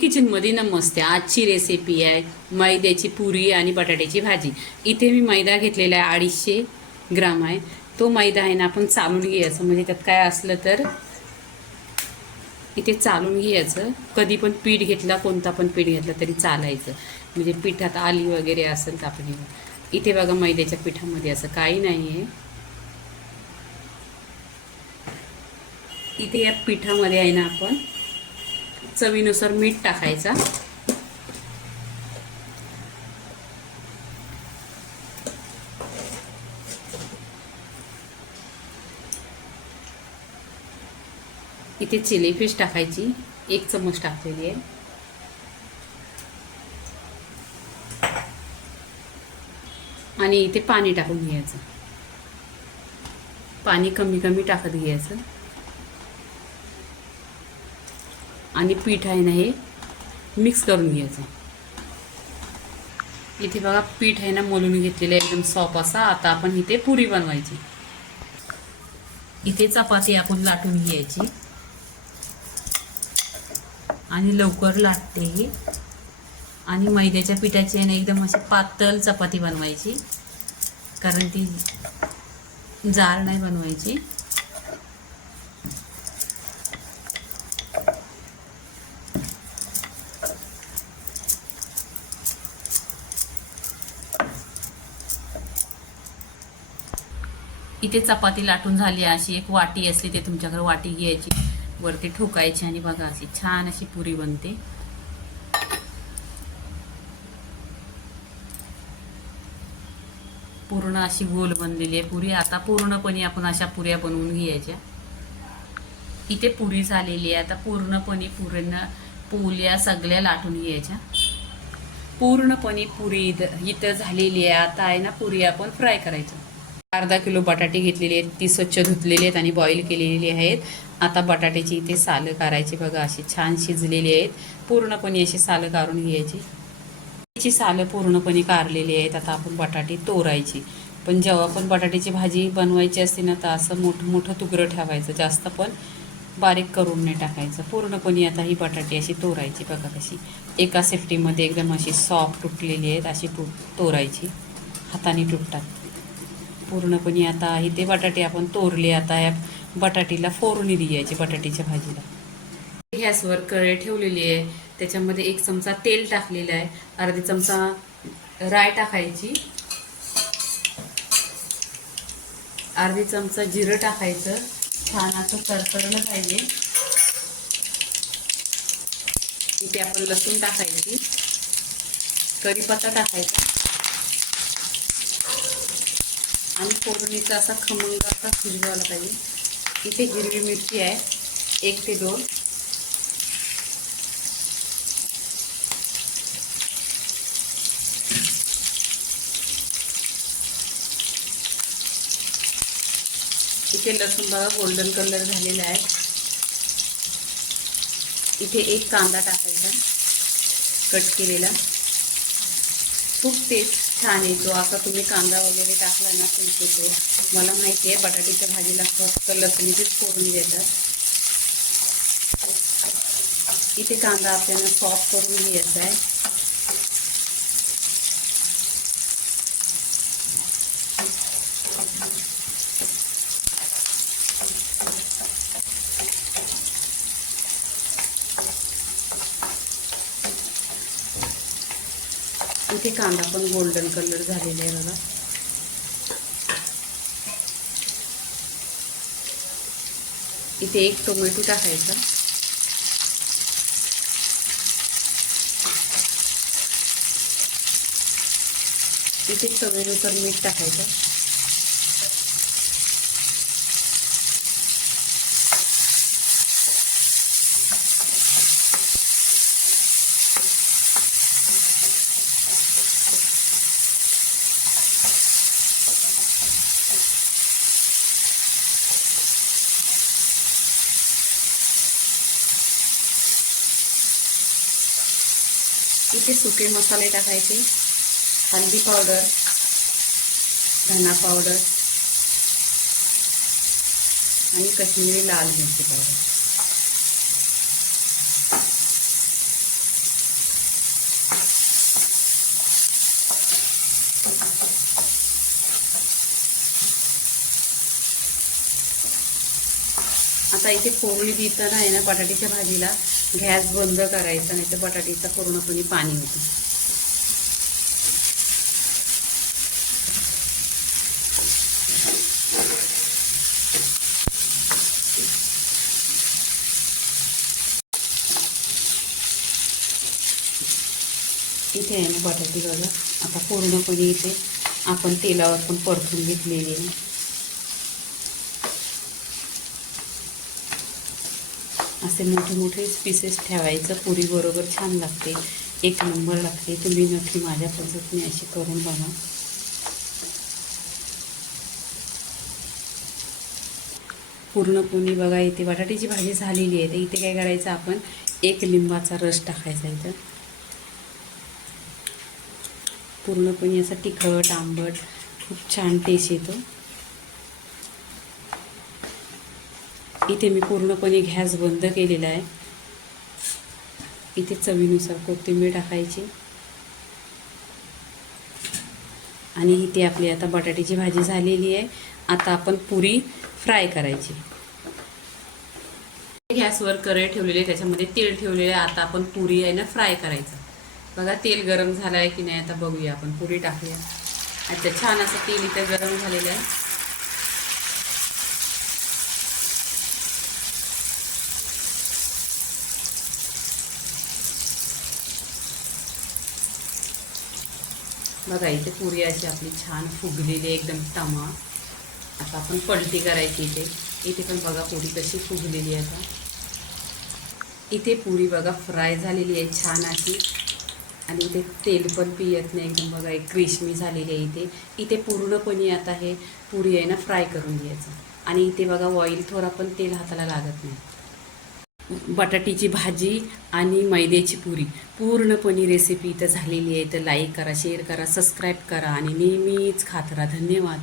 किचनमध्ये नमस्ते. आजची रेसिपी आहे मैद्याची पुरी आणि बटाट्याची भाजी. इथे मी मैदा घेतलेला आहे अडीचशे ग्राम आहे. तो मैदा आहे ना आपण चालून घ्यायचं. म्हणजे त्यात काय असलं तर इथे चालून घ्यायचं. कधी पण पीठ घेतला कोणता पण पीठ घेतला तरी चालायचं. म्हणजे पिठात आली वगैरे असेल तर आपण इथे बघा मैद्याच्या पिठामध्ये असं काही नाही आहे इथे या पिठामध्ये आहे ना आपण चवीनुसार मीठ टाकायचा. इथे चिली फिश टाकायची. एक चमच टाकलेली आहे. आणि इथे पाणी टाकून घ्यायचं. पाणी कमी कमी टाकत घ्यायचं. आणि पीठ आहे ना हे मिक्स करून घ्यायचं. इथे बघा पीठ आहे ना मलून घेतलेलं आहे एकदम सॉफ असा. आता आपण इथे पुरी बनवायची. इथे चपाती आपण लाटून घ्यायची. आणि लवकर लाटते ही. आणि मैद्याच्या पिठाची आहे ना एकदम अशी पातळ चपाती बनवायची. कारण ती जाड नाही बनवायची. इथे चपाती लाटून झाली अशी एक वाटी असली ते तुमच्याकडे वाटी घ्यायची. वरती ठोकायची आणि बघा अशी छान अशी पुरी बनते. पूर्ण अशी गोल बनलेली आहे पुरी. आता पूर्णपणे आपण अशा पुऱ्या बनवून घ्यायच्या. इथे पुरी झालेली आहे. आता पूर्णपणे पुरीनं पोल्या सगळ्या लाटून घ्यायच्या. पूर्णपणे पुरी इथं इथं झालेली आहे. आता आहे ना पुरी आपण फ्राय करायचं अर्धा किलो बटाटे घेतलेले आहेत ती स्वच्छ धुतलेली आहेत आणि बॉईल केलेली आहेत. आता बटाट्याची इथे सालं काढायची बघा अशी छान शिजलेली आहेत. पूर्णपणे अशी सालं काढून घ्यायची. त्याची सालं पूर्णपणे कारलेली आहेत. आता आपण बटाटे तोरायची. पण जेव्हा पण बटाट्याची भाजी बनवायची असते ना तर असं मोठं मोठं तुकडं ठेवायचं. जास्त पण बारीक करून नाही टाकायचं. पूर्णपणे आता ही बटाटे अशी तोरायची बघा कशी. एका सेफ्टीमध्ये एकदम अशी सॉफ्ट तुटलेली आहेत अशी तु तोरायची. हाताने तुटतात. पूर्णपणे आता इथे बटाटे आपण तोरले आता या बटाटीला फोडणी द्यायची बटाट्याच्या भाजीला. गॅसवर कळे ठेवलेली आहे. त्याच्यामध्ये एक चमचा तेल टाकलेलं आहे. अर्धी चमचा राय टाकायची. अर्धी चमचा जिरं टाकायचं. छान असं तरतरलं पाहिजे. इथे आपण लसूण टाकायची. कढीपत्ता टाकायचा. आणि फोडणीचा असा खमंग असा शिजवायला पाहिजे. इथे हिरवी मिरची आहे एक ते दोन. इथे लसूण बघा गोल्डन कलर झालेला आहे. इथे एक कांदा टाकायचा कट केलेला. खूप टेस्ट छान येतो असा तुम्ही कांदा वगैरे टाकला ना खूप येतो मला माहिती आहे बटाट्याच्या भाजीला फक्त लसणीचीच फोडून देतात. इथे कांदा आपल्याला सॉफ्ट करून घ्यायचा आहे. इथे कांदा पण गोल्डन कलर झालेला आहे बघा. इथे एक टोमॅटो टाकायचा. इथे चवीनुसार मीठ टाकायचं. इथे सुके मसाले टाकायचे. हल्दी पावडर धना पावडर आणि कश्मीरी लाल मिरची पावडर. आता इथे फोडणी देताना आहे ना बटाट्याच्या भाजीला. गॅस बंद करायचा नाही तर बटाट्याचा पूर्णपणे पाणी होतं. इथे आहे ना बटाटी बघा. आता पूर्णपणे इथे आपण तेलावर पण परतून घेतलेली आहे. असे मोठे मोठे पीसेस ठेवायचं. पुरी बरोबर छान लागते. एक नंबर लागते. तुम्ही नक्की माझ्या पद्धतीने अशी करून बघा. पूर्णपणे बघा इथे बटाट्याची भाजी झालेली आहे. तर इथे काय करायचं आपण? एक लिंबाचा रस टाकायचा इथं. पूर्णपणे असं तिखट आंबट खूप छान टेस्ट येतो. इथे मी पूर्णपणे गॅस बंद केलेला आहे. इथे चवीनुसार कोथिंबीर टाकायची. आणि इथे आपली आता बटाट्याची भाजी झालेली आहे. आता आपण पुरी फ्राय करायची. गॅसवर कढई ठेवलेली त्याच्यामध्ये तेल ठेवलेलं आहे. आता आपण पुरी आहे ना फ्राय करायचं. बघा तेल गरम झालं आहे की नाही आता बघूया आपण. पुरी टाकूया. आता छान असं तेल इथे गरम झालेलं आहे. बघा इथे पुरी अशी आपली छान फुगलेली आहे एकदम तमा. आता आपण पलटी करायची इथे. इथे पण बघा पुरी कशी फुगलेली आहे आता. इथे पुरी बघा फ्राय झालेली आहे छान अशी. आणि इथे तेल पण पियत नाही एकदम बघा एक क्रिस्मी झालेली आहे इथे. इथे पूर्णपणे आता हे पुरी आहे ना फ्राय करून घ्यायचं. आणि इथे बघा ऑइल थोडा पण तेल हाताला लागत नाही. बटाट्याची भाजी आणि मैद्याची पुरी. पूर्णपणे रेसिपी इथं झालेली आहे. तर लाईक करा शेअर करा सबस्क्राईब करा आणि नेहमीच खात राहा. धन्यवाद.